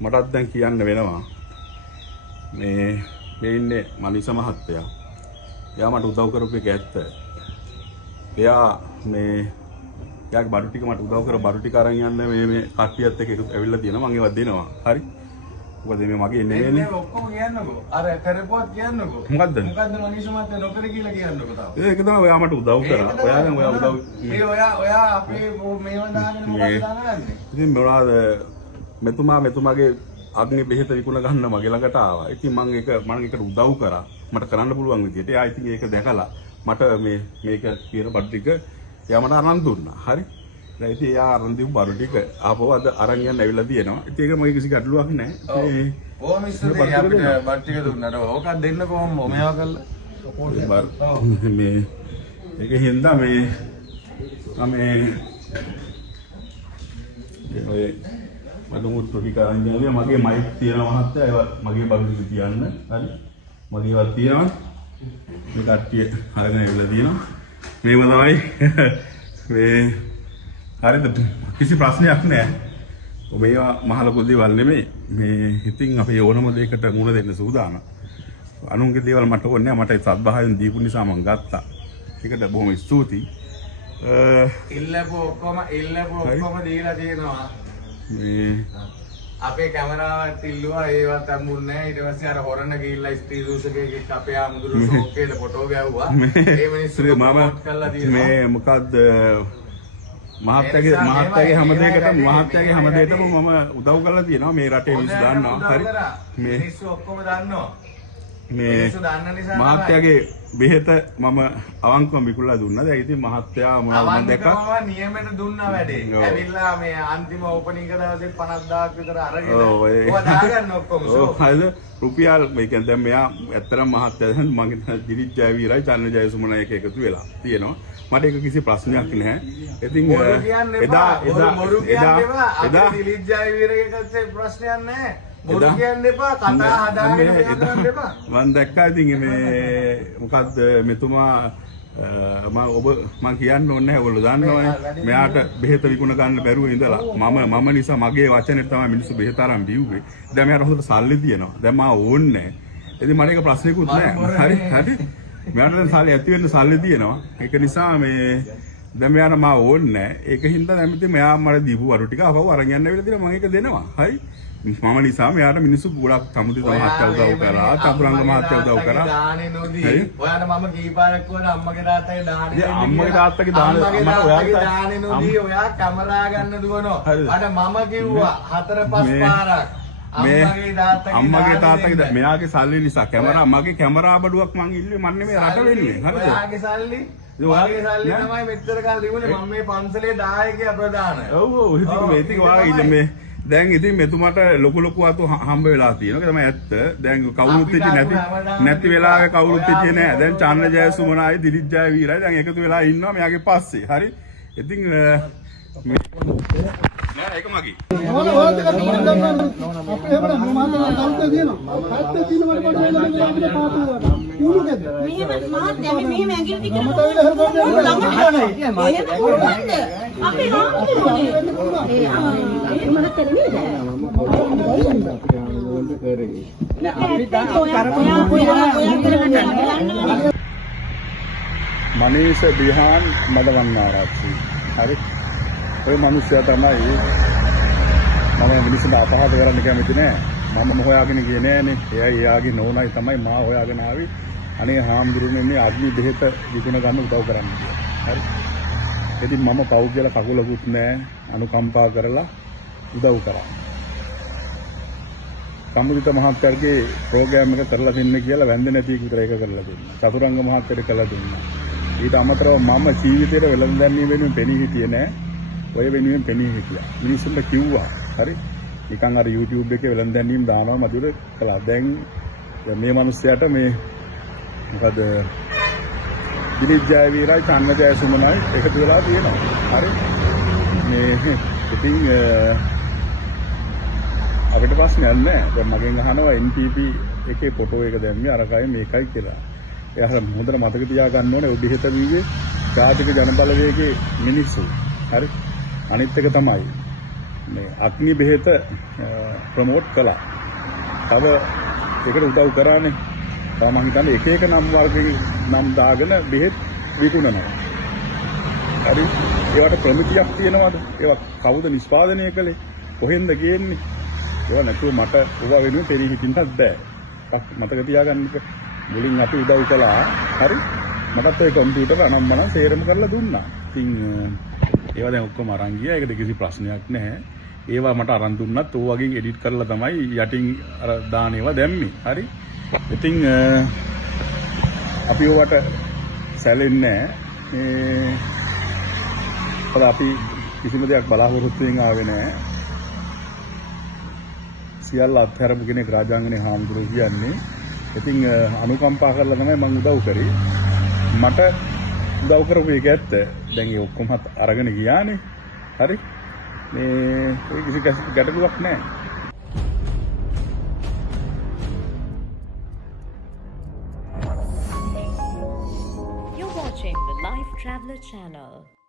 මටත් දැන් කියන්න වෙනවා මේ ඉන්නේ මනිස මහත්තයා. එයා මට උදව් කරපු එක ඇත්ත. එයා එයාගේ බඩු ටික මට උදව් කර බඩු ටික අරන් යන්න මේ කට්ටියත් එක්ක ඇවිල්ලා තියෙනවා. මම ඒවා දෙනවා. හරි. මොකද මේ මගේ නෙවෙයිනේ. ඔක්කොම කියන්නකෝ. අර කරපුවත් කියන්නකෝ. මොකද්ද මනිස මහත්තයා නොකර කියලා කියන්නකෝ තාම. ඒක තමයි ඔයා මට උදව් කරා. ඔයා දැන් ඔයා උදව් ඔයා අපේ මේව දාගෙන මොකද දාන්නේ? ඉතින් මොනවාද මෙතුමාගේ අග්නි බෙහෙත විකුණ ගන්න මගේ ළඟට ආවා. ඉතින් මම ඒකට උදව් කරා. මට කරන්න පුළුවන් විදියට. එයා ඉතින් ඒක දැකලා මට මේක කියන බඩු ටික එයා මට අරන් දුන්නා. හරි. දැන් ඉතින් එයා අරන් දීපු බඩු ටික ආපහු අද අරන් යන්න ඇවිල්ලා තියෙනවා. ඉතින් ඒක මගේ කිසි ගැටලුවක් නැහැ. කොහොම ඉස්සරද අපිට බඩු ටික දුන්නාට ඕකක් දෙන්න කොහොම මේවා කළා. ඒක හින්දා ඔය මම උත්තරී කරන් ගියා මගේ මයික් තියෙනවා මහත්තයා ඒවා මගේ බඩු ටික තියන්න. හරි. මගේ වත් තියෙනවා. මේ කට්ටිය අරගෙන ඉවලා තියෙනවා. මේව තමයි හරිද? කිසි ප්‍රශ්නයක් නැහැ. මේවා මහ ලොකු දේවල් නෙමෙයි. ඉතින් අපි ඕනම දෙයකට මුණ දෙන්න සූදානම්. අනුන්ගේ දේවල් මට ඕනේ නැහැ. මට සත්භාවයෙන් දීපු නිසා මම ගත්තා. ඒකට බොහොම ස්තුතියි. ඉල්ලපු ඔක්කොම දීලා තියෙනවා. අපේ කැමරාවත් ඉල්ලුවා ඒවත් හම්බුන්නේ නැහැ. ඊට පස්සේ අර හොරණ ගිහිල්ලා ස්ත්‍රී දූෂකයෙක් අපේ ආමුදුරු ෂෝකේද ෆොටෝ ගැව්වා. ඒ මිනිස්සු මම මේ මොකද්ද මහත්තයාගේ හැම දෙයකටම මම උදව් කරලා තියෙනවා. මේ රටේ මිනිස්සු දන්නවා. හරි. මේ මිනිස්සු ඔක්කොම දන්නවා. මේ මහත්තයාගේ බෙහෙත මම අවංකවම විකුණලා දුන්නා. දැන් ඉතින් මහත්තයා මම දැක්කා නියමෙට දුන්නා වැඩේ. ඇවිල්ලා මේ අන්තිම ඕපනින් දවසේ 50000ක් විතර අරගෙන ඔය දාගන්න ඔක්කොම. ඔව් හරිද? රුපියල් මේ කියන්නේ දැන් මෙයා ඇත්තටම මහත්තයා දැන් මගේ දිලිත් ජයවීරයි චන්න ජයසුමන එක එකතු වෙලා තියෙනවා. මට ඒක කිසි ප්‍රශ්නයක් නැහැ. ඉතින් එදා දිලිත් ජයවීරගේ ප්‍රශ්නයක් නැහැ. බොරු කියන්න එපා කතා හදාගෙන යන්න එපා. මම දැක්කා ඉතින් මේ මොකද්ද මෙතුමා මම කියන්න ඕනේ නැහැ. ඔයගොල්ලෝ දන්නවනේ. මෙයාට බෙහෙත විකුණ ගන්න බැරුව ඉඳලා මම නිසා මගේ වචනේ තමයි මිනිස්සු බෙහෙත අරන් බිව්වේ. දැන් මෙයාට හොඳට සල්ලි තියෙනවා. දැන් මම ඕන්නේ නැහැ. ඉතින් මට ඒක ප්‍රශ්නයක්වත් නැහැ. හරි. මෙයාට දැන් සල්ලි ඇති වෙන්න සල්ලි තියෙනවා. ඒක නිසා දැන් මෙයාට මම ඕන්නේ නැහැ. ඒක හින්දා දැන් ඉතින් මෙයා මට දීපු වරු ටික අපව අරන් යන්න වෙලා තියෙනවා. මම ඒක දෙනවා. හරි. මම නිසා මෙයාට මිනිස්සු ගොඩක් සමුදිත මහත්තයා උදව් කරා, චතුරංග මහත්තයා උදව් කරා. දානේ නොදී. ඔයාට මම කීපාරක් වුණා අම්මගේ තාත්තගේ දානේ. අම්මගේ තාත්තගේ දානේ ඔයාගේ දානේ නොදී ඔයා කැමරා ගන්න දුවනවා. අර මම කිව්වා 4-5 පාරක්. අම්මගේ තාත්තගේ මෙයාගේ සල්ලි නිසා කැමරා මගේ කැමරා බඩුවක් මං ඉල්ලුවේ මන් නෙමෙයි රට වෙන්නේ. හරිද? ඔයාගේ සල්ලි ඔයාගේ සල්ලි තමයි මෙච්චර කාල තිබුණේ. මම මේ පන්සලේ දායකයා ප්‍රධාන. ඔව් ඉතින් ඔයාගේ මේ දැන් ඉතින් මෙතුමාට ලොකු අතු හම්බ වෙලා තියෙනවා. ඒක තමයි ඇත්ත. දැන් කවුරුත් නැති වෙලාවේ කවුරුත් හිටියේ නැහැ. දැන් චන්න ජයසුමනයි දිලිත් ජයවීරයි දැන් එකතු වෙලා ඉන්නවා මෙයාගේ පස්සේ. හරි. ඉතින් නෑ ඒක මගේ. ඕන දෙයක් අපිට ගන්න අපේ හැම මාතෘකාවක් කවුද දිනනවා. පැත්තේ දින වල කොට වෙලා අපිට පාට කුණුකද. මෙහෙම මහත්මයා අපි මෙහෙම ඇඟිලි ටික ළඟට අපි හාමුදුරුවනේ. ඒ මහත්තයා නෙමෙයිද? මනීෂ දිහාන් මඩවන්නාරච්චි. හරි. ඔය මිනිස්සයා තමයි මම මිනිස්සුන්ට අපහාස කරන්න කැමති නෑ. මම හොයාගෙන ගියේ නෑනේ. එයාගේ නෝනයි තමයි මා හොයාගෙන ආවේ. අනේ හාමුදුරුවනේ මේ අග්නි බෙහෙත විකුණ ගන්න උදව් කරන්න කියලා. හරි. ඉතින් මම පව් කියලා කකුලකුත් නෑ. අනුකම්පා කරලා උදව් කරා. සම්මුදිත මහත්තයාගේ ප්‍රෝග්‍රෑම් එක කරලා දෙන්න කියලා වැන්ද නැති විතර ඒක කරලා දුන්නා. චතුරංග මහත්තයාට කළා දුන්නා. ඊට අමතරව මම ජීවිතේට වෙළඳ දැන්වීම වෙනුවෙන් පෙනී හිටියේ නෑ. ඔය වෙනුවෙන් පෙනී හිටියා. මිනිස්සුන්ට කිව්වා. හරි. නිකන් අර YouTube එකේ වෙළඳ දැන්වීම දානවා මදුර කළා. දැන් මේ මිනිස්සයාට මේ මොකද දිලිත් ජයවීරයි චන්න ජයසුමනයි එකතු වෙලා තියෙනවා. හරි. මේ ඉතින් අපිට ප්‍රශ්නයක් නැහැ. දැන් මගෙන් අහනවා NTP එකේ ෆොටෝ එක දැම්මේ අරකයි මේකයි කියලා. එයාට හොඳට මතක තියාගන්න ඕනේ ඔය බෙහෙත වීගේ ජාතික ජනබලවේගයේ මිනිස්සු. හරි. අනිත් එක තමයි මේ අග්නි බෙහෙත ප්‍රොමෝට් කළා. තව ඒකට උදව් කරානේ. තව මම හිතන්නේ එක එක නම් වර්ගයේ නම් දාගෙන බෙහෙත් විකුණනවා. හරි. ඒවට ප්‍රමිතියක් තියෙනවද? ඒවා කවුද නිෂ්පාදනය කළේ? කොහෙන්ද ගේන්නේ? ඒවා නැතුව මට උදව් වෙනුවෙන් පෙරී හිටින්නත් බෑ. මතක තියාගන්න. මුලින් අපි උදව් කළා. හරි. මටත් ඒ කම්පියුටර් අනම්මනම් සේරම කරලා දුන්නා. ඉතින් ඒවා දැන් ඔක්කොම අරන් ගියා. ඒකට කිසි ප්‍රශ්නයක් නැහැ. ඒවා මට අරන් දුන්නත් ඕ වගේ එඩිට් කරලා තමයි යටින් අර දාන ඒවා දැම්මේ. හරි. ඉතින් අපි ඔයාට සැලෙන්නේ නැහැ. අපි කිසිම දෙයක් බලාපොරොත්තු වෙන්න ආවේ නැහැ. සියල්ල අත්හැරපු කෙනෙක් රාජාංගනේ හාමුදුරුවෝ කියන්නේ. ඉතින් අනුකම්පා කරලා තමයි මම උදව් කරේ. මට උදව් කරපු එක ඇත්ත. දැන් ඒ ඔක්කොම අරගෙන ගියානේ. හරි. මේ කිසි ගැටලුවක් නැහැ. You're watching the Life Traveler channel.